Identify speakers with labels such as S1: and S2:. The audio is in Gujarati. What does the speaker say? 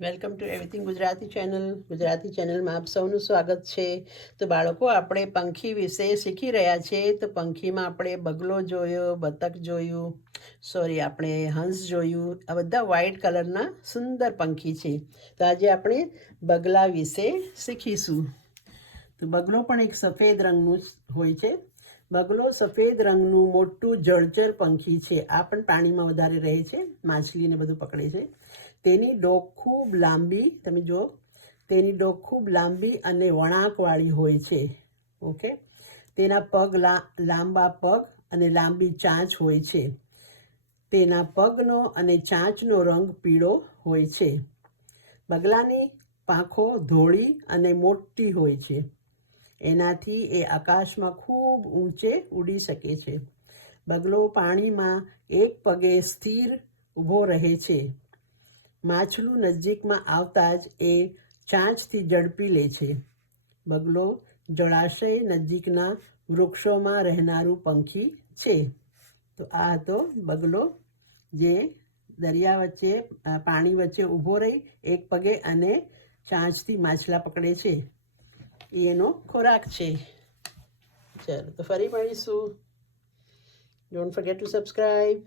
S1: Welcome to everything Gujarati channel. Gujarati ચેનલમાં આપ સૌનું સ્વાગત છે. તો બાળકો, આપણે પંખી વિશે શીખી રહ્યા છે તો પંખીમાં આપણે બગલો જોયો, બતક જોયું, સોરી, આપણે હંસ જોયું. આ બધા વ્હાઇટ કલરના સુંદર પંખી છે. તો આજે આપણે બગલા વિશે શીખીશું. તો બગલો પણ એક સફેદ રંગનું હોય છે. બગલો સફેદ રંગનું મોટું જળચર પંખી છે. આ પણ પાણીમાં વધારે રહે છે. માછલીને બધું પકડે છે. તેની ડોક ખૂબ લાંબી, તમે જુઓ, તેની ડોક ખૂબ લાંબી અને વળાંકવાળી હોય છે, ઓકે? તેના પગ લાંબા પગ અને લાંબી ચાંચ હોય છે. તેના પગનો અને ચાંચનો રંગ પીળો હોય છે. બગલાની પાંખો ધોળી અને મોટી હોય છે. એનાથી એ આકાશમાં ખૂબ ઊંચે ઉડી શકે છે. બગલો પાણીમાં એક પગે સ્થિર ઊભો રહે છે. માછલું નજીકમાં આવતા જ એ ચાંચથી ઝડપી લે છે. બગલો જળાશય નજીકના વૃક્ષોમાં રહેનારું પંખી છે. તો આ હતો બગલો જે દરિયા વચ્ચે પાણી વચ્ચે ઊભો રહી એક પગે અને ચાંચથી માછલા પકડે છે. એનો ખોરાક છે. ચાલો, તો ફરી મળીશું. Don't forget two subscribe